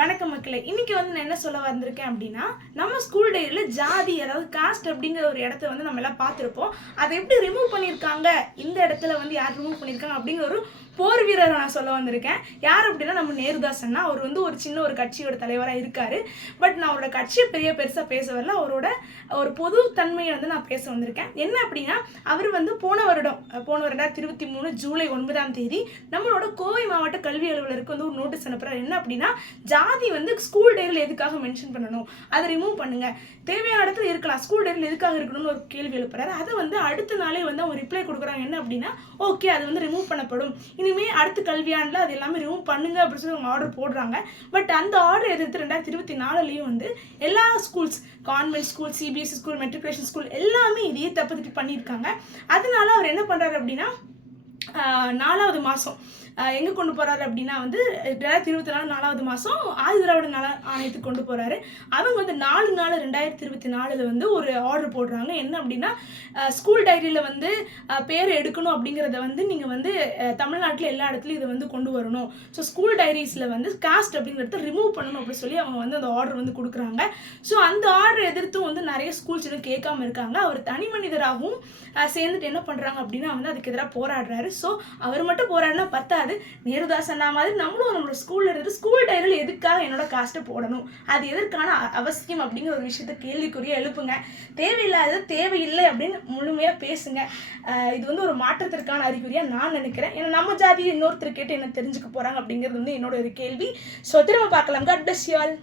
வணக்கம் மக்களே. இன்னைக்கு நான் என்ன சொல்ல வந்திருக்கேன் அப்படின்னா, நம்ம ஸ்கூல் டைரியில ஜாதி அதாவது காஸ்ட் அப்படிங்கிற ஒரு இடத்த நம்ம எல்லாம் பார்த்துருப்போம். அதை எப்படி ரிமூவ் பண்ணியிருக்காங்க, இந்த இடத்துல யார் ரிமூவ் பண்ணியிருக்காங்க அப்படிங்கிற ஒரு போர் வீரரை நான் சொல்ல வந்திருக்கேன். யார் அப்படின்னா நம்ம நேருதாஸ் அண்ணா. அவர் ஒரு சின்ன ஒரு கட்சியோட தலைவராக இருக்காரு. பட் நான் அவரோட கட்சியை பெருசாக பேச வரல, அவரோட ஒரு பொது தன்மையை நான் பேச வந்திருக்கேன். என்ன அப்படின்னா, அவர் போன வருடம் 2023 ஜூலை 9ஆம் தேதி நம்மளோட கோவை மாவட்ட கல்வி அலுவலருக்கு ஒரு நோட்டீஸ் அனுப்புறாரு. என்ன அப்படின்னா, ஜாதி ஸ்கூல் டைரியில் எதுக்காக மென்ஷன் பண்ணணும், அதை ரிமூவ் பண்ணுங்க, தேவையான இடத்துல இருக்கலாம், ஸ்கூல் டைரியில் எதுக்காக இருக்கணும்னு ஒரு கேள்வி எழுப்புறாரு. அதை அடுத்த நாளே அவங்க ரிப்ளை கொடுக்குறாங்க. என்ன அப்படின்னா, ஓகே அது ரிமூவ் பண்ணப்படும், இனிமே அடுத்த கல்வியாண்டில் அது எல்லாமே ரிமூவ் பண்ணுங்க அப்படின்னு சொல்லி அவங்க ஆர்டர் போடுறாங்க. பட் அந்த ஆர்டர் எதிர்த்து 2024லையும் எல்லா schools, convent school, CBSE school, matriculation school எல்லாமே இதையே தப்பு பண்ணியிருக்காங்க. அதனால அவர் என்ன பண்ணுறாரு அப்படின்னா, 4வது மாதம் எங்கே கொண்டு போகிறாரு அப்படின்னா 2024 4வது மாதம் ஆதி திராவிட நல ஆணையத்துக்கு கொண்டு போகிறாரு. அவங்க 4/4/2024 ஒரு ஆர்டர் போடுறாங்க. என்ன அப்படின்னா, ஸ்கூல் டைரியில் பேர் எடுக்கணும் அப்படிங்கிறத நீங்கள் தமிழ்நாட்டில் எல்லா இடத்துலையும் இதை கொண்டு வரணும். ஸோ ஸ்கூல் டைரிஸில் காஸ்ட் அப்படிங்கிறத ரிமூவ் பண்ணணும் அப்படின்னு சொல்லி அவங்க அந்த ஆர்டர் கொடுக்குறாங்க. ஸோ அந்த ஆர்டர் எதிர்த்தும் நிறைய ஸ்கூல்ஸ் இன்னும் கேட்காம இருக்காங்க. அவர் தனி மனிதராகவும் சேர்ந்துட்டு என்ன பண்ணுறாங்க அப்படின்னா அதுக்கு எதிராக போராடுறாரு. ஸோ அவர் மட்டும் போராடினா பத்தாது, நேருதாஸ் அண்ணா மாதிரி நம்மளும் நம்மளோட ஸ்கூல்ல இருந்து ஸ்கூல் டைரியில் எதுக்காக என்னோட காஸ்ட்டை போடணும், அது எதற்கான அவசியம் அப்படிங்கிற ஒரு விஷயத்த கேள்விக்குரிய எழுப்புங்க. தேவையில்லாத தேவையில்லை அப்படின்னு முழுமையா பேசுங்க. இது ஒரு மாற்றத்திற்கான அறிகுறியா நான் நினைக்கிறேன். ஏன்னா நம்ம ஜாதியை இன்னொருத்தர் கேட்டு என்ன தெரிஞ்சுக்க போறாங்க அப்படிங்கிறது என்னோட ஒரு கேள்வி. ஸோ திரும்ப பார்க்கலாம். God bless you all.